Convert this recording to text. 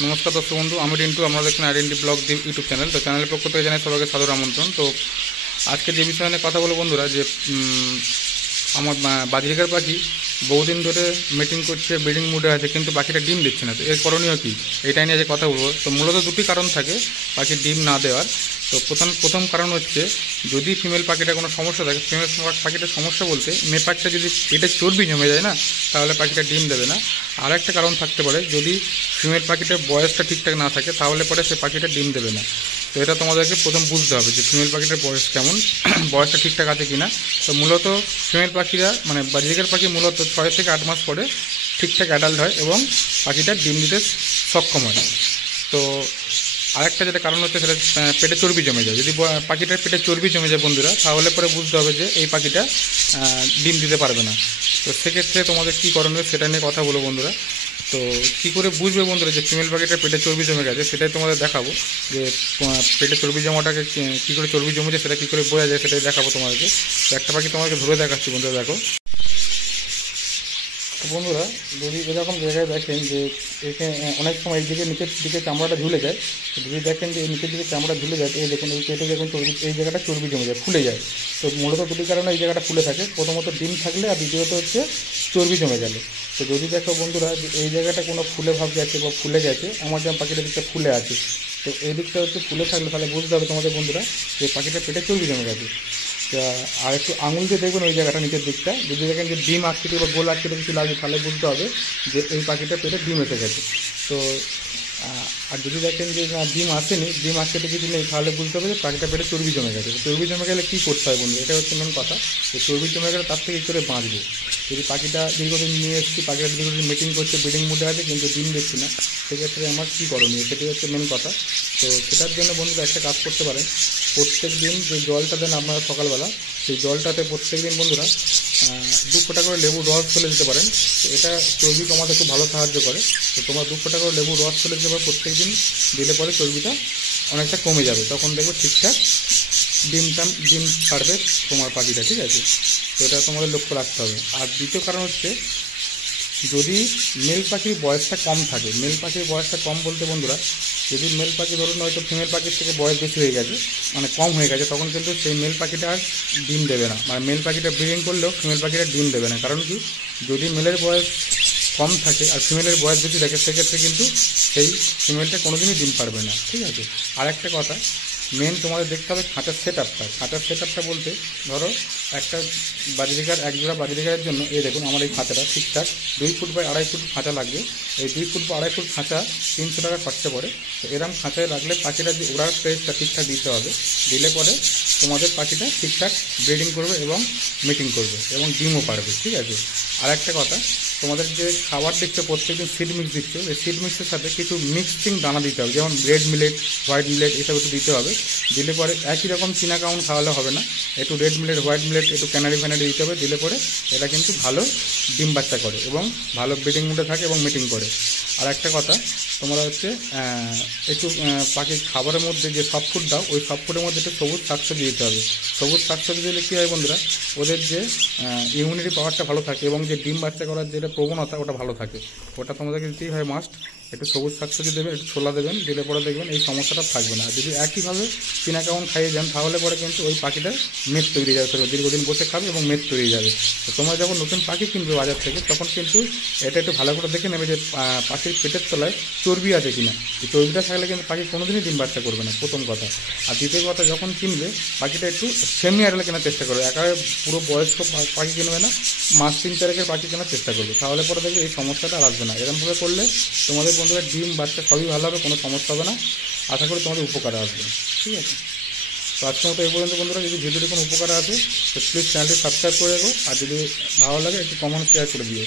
नमस्कार दर्शक बंधु আমি রিন্টু আমরা দেখছেন আইডেন্টি ব্লগ ইউটিউব চ্যানেল। তো চ্যানেলের পক্ষ থেকে জানাই সবাইকে সাদর আমন্ত্রণ। তো আজকে যে বিষয় নিয়ে কথা বলবো বন্ধুরা, যে আমার বাজিকার পাখি বহুদিন ধরে মিটিং করছে, ব্রিডিং মুডে আছে, কিন্তু পাখিটা ডিম দিচ্ছে না। তো এর করণীয় কী, এটাই নিয়ে আজকে কথা বলবো। তো মূলত দুটি কারণ থাকে পাখির ডিম না দেওয়ার। তো প্রথম কারণ হচ্ছে, যদি ফিমেল পাখিটা কোনো সমস্যা থাকে, ফিমেল পাখিটার সমস্যা বলতে মেয়ে পাখিটা যদি পেটে চর্বি জমে যায় না, তাহলে পাখিটা ডিম দেবে না। আর একটা কারণ থাকতে পারে, যদি ফিমেল পাখিটার বয়সটা ঠিকঠাক না থাকে, তাহলে পরে সে পাখিটা ডিম দেবে না। তো এটা তোমাদেরকে প্রথম বুঝতে হবে যে ফিমেল পাখিটার বয়স কেমন, বয়সটা ঠিকঠাক আছে কি না। তো মূলত ফিমেল পাখিরা মানে বাজিকার পাখি মূলত 6 থেকে 8 মাস পরে ঠিকঠাক অ্যাডাল্ট হয় এবং পাখিটা ডিম দিতে সক্ষম হয়। তো আরেকটা যেটা কারণ হচ্ছে, সেটা পেটে চর্বি জমে যায়। যদি পাখিটার পেটে চর্বি জমে যায় বন্ধুরা, তাহলে পরে বুঝতে হবে যে এই পাখিটা ডিম দিতে পারবে না। তো সেক্ষেত্রে তোমাদের কী করণীয় সেটা নিয়ে কথা বলো বন্ধুরা। তো কী করে বুঝবে বন্ধুরা যে ফিমেল পাখিটার পেটে চর্বি জমে গেছে, সেটাই তোমাদের দেখাবো। যে পেটে চর্বি জমাটাকে কী করে চর্বি জমেছে সেটা কী করে বোঝা যায়, সেটাই দেখাবো তোমাদেরকে। তো একটা পাখি তোমাকে ধরে দেখাচ্ছি বন্ধুরা, দেখো। তো বন্ধুরা, যদি এরকম জায়গায় দেখেন যে এখানে অনেক সময় এইদিকে নিচের দিকে চামড়াটা ঝুলে যায়, যদি দেখেন যে নিচের দিকে চামড়া ঝুলে যায়, এই দেখুন এই পেটে দেখুন চর্বি, এই জায়গাটা চর্বি জমে যায়, ফুলে যায়। তো মূলত দুটি কারণে এই জায়গাটা ফুলে থাকে, প্রথমত ডিম থাকলে, আর দ্বিতীয়ত হচ্ছে চর্বি জমে গেলে। তো যদি দেখো বন্ধুরা যে এই জায়গাটা কোনো ফুলে ভাব গেছে বা ফুলে গেছে, আমার যেমন পাখিটার দিকটা ফুলে আছে, তো এই দিকটা হচ্ছে ফুলে থাকলে তাহলে বুঝতে হবে তোমাদের বন্ধুরা যে পাখিটার পেটে চর্বি জমে গেছে। আর একটু আঙুল দিয়ে দেখবেন ওই জায়গাটা নিচের দিকটা, যদি দেখেন যে ডিম আকৃতি বা গোল আকৃতি কিছু লাগে, তাহলে বুঝতে হবে যে এই পাখিটা পেটে ডিম এসে গেছে। তো আর যদি দেখেন যে না ডিম আসেনি, ডিম আকৃতি কিছু নেই, তাহলে বুঝতে হবে যে পাখিটা পেটে চর্বি জমে গেছে। চর্বি জমে গেলে কী করতে হয় বন্ধু, এটা হচ্ছে মেন কথা। যে চর্বি জমে গেলে তার থেকে কী করে বাঁচবো। যদি পাখিটা দীর্ঘদিন নিয়ে এসেছি, পাখিটা দীর্ঘদিন মিটিং করছে, ব্রিডিং মুডে আছে, কিন্তু ডিম দিচ্ছি না, সেক্ষেত্রে আমার কী করণীয়, সেটাই হচ্ছে মেন কথা। তো সেটার জন্য বন্ধুরা একটা কাজ করতে পারেন, প্রত্যেক দিন যে জলটা দেন আপনারা সকালবেলা, সেই জলটাতে প্রত্যেক দিন বন্ধুরা 2 ফোঁটা করে লেবু রস ফেলে দিতে পারেন। তো এটা চর্বি কমাতে খুব ভালো সাহায্য করে। তো তোমরা 2 ফোঁটা করে লেবু রস ফেলে দিতে পারো প্রত্যেক দিন, দিলে পরে চর্বিটা অনেকটা কমে যাবে, তখন দেখবে ঠিকঠাক ডিম পারবে তোমার পাখিটা, ঠিক আছে। তো এটা তোমাদের লক্ষ্য রাখতে হবে। আর দ্বিতীয় কারণ হচ্ছে, যদি মেল পাখির বয়সটা কম থাকে, মেল পাখির বয়সটা কম বলতে বন্ধুরা, যদি মেল পাখি ধরুন হয়তো ফিমেল পাখির থেকে বয়স বেশি হয়ে গেছে, মানে কম হয়ে গেছে, তখন কিন্তু সেই মেল পাখিটা আর ডিম দেবে না। মানে মেল পাখিটা ব্রিডিং করলেও ফিমেল পাখিটা ডিম দেবে না। কারণ কি, যদি মেলের বয়স কম থাকে আর ফিমেলের বয়স বেশি থাকে, সেক্ষেত্রে কিন্তু সেই ফিমেলটা কোনোদিনই ডিম পারবে না, ঠিক আছে। আর একটা কথা, মেন তোমাদের দেখতে হবে খাঁচার সেট আপটা বলতে, ধরো একটা একজোড়া বাজিকারের জন্য এই দেখুন আমার এই খাঁচাটা ঠিকঠাক 2 ফুট বাই 2.5 ফুট খাঁচা লাগবে। এই 2 ফুট বা 2.5 ফুট খাঁচা 300 টাকা খরচা পড়ে। তো এরকম খাঁচায় রাখলে পাখিটা যে ওড়ার প্রেসটা ঠিকঠাক দিতে হবে, দিলে পরে তোমাদের পাখিটা ঠিকঠাক ব্রিডিং করবে এবং মিটিং করবে এবং ডিমও পারবে, ঠিক আছে। আর একটা কথা, তোমাদের যে খাবার দিচ্ছ প্রত্যেকদিন সিড মিক্স দিচ্ছ, এই সিড মিক্সের সাথে কিছু মিক্সিং দানা দিতে হবে, যেমন রেড মিলেট, হোয়াইট মিলেট, এসব একটু দিতে হবে। দিলে পরে একই রকম চীনা কাউন খাওয়ালে হবে না, একটু রেড মিলেট, হোয়াইট মিলেট, একটু ক্যানারি ফ্যানারি দিতে হবে। দিলে পরে এটা কিন্তু ভালো ডিম বাচ্চা করে এবং ভালো ব্রিডিং মুডে থাকে এবং মিটিং করে। আর একটা কথা, তোমরা হচ্ছে একটু পাখির খাবারের মধ্যে যে সফট ফুড দাও, ওই সফট ফুডের মধ্যে একটু সবুজ শাকসবজি দিতে হবে। সবুজ শাকসবজি দিলে কী হয় বন্ধুরা, ওদের যে ইমিউনিটি পাওয়ারটা ভালো থাকে এবং যে ডিম বাচ্চা করার যেটা প্রবণতা ওটা ভালো থাকে। ওটা তোমাদেরকে দিতেই হয় মাস্ট। একটু সবুজ শাকসবজি দেবেন, একটু ছোলা দেবেন, দিলে পরে দেখবেন এই সমস্যাটা থাকবে না। যদি একইভাবে চীনা কাউন খাইয়ে যান, তাহলে পরে কিন্তু ওই পাখিটার মেদ তৈরি যাবে, দীর্ঘদিন বসে খাবে এবং মেদ তৈরি যাবে। তো তোমরা যখন নতুন পাখি কিনবে বাজার থেকে, তখন কিন্তু এটা একটু ভালো করে দেখে নেবে যে পাখির পেটের তলায় চর্বি আছে কিনা। এই চর্বিটা থাকলে কিন্তু পাখি কোনোদিনই ডিম বাচ্চা করবে না, প্রথম কথা। আর দ্বিতীয় কথা, যখন কিনবে পাখিটা একটু সেমি অ্যাডাল্ট কেনার চেষ্টা করবে, একেবারে পুরো বয়স্ক পাখি কিনবে না, মাস 3-4 পাখি কেনার চেষ্টা করবে, তাহলে পরে দেখবে এই সমস্যাটা আর আসবে না। এরকমভাবে করলে তোমাদের বন্ধুরা ডিম বাচ্চা সবই ভালো হবে, কোনো সমস্যা হবে না। আশা করি তোমাদের উপকারে আসবে, ঠিক আছে। তো আজকের মতো এই পর্যন্ত বন্ধুরা। যদি ভিডিওটি কোনো উপকারে আসে তো প্লিজ চ্যানেলটি সাবস্ক্রাইব করে রাখো, আর যদি ভালো লাগে একটু কমেন্ট শেয়ার করে দিও।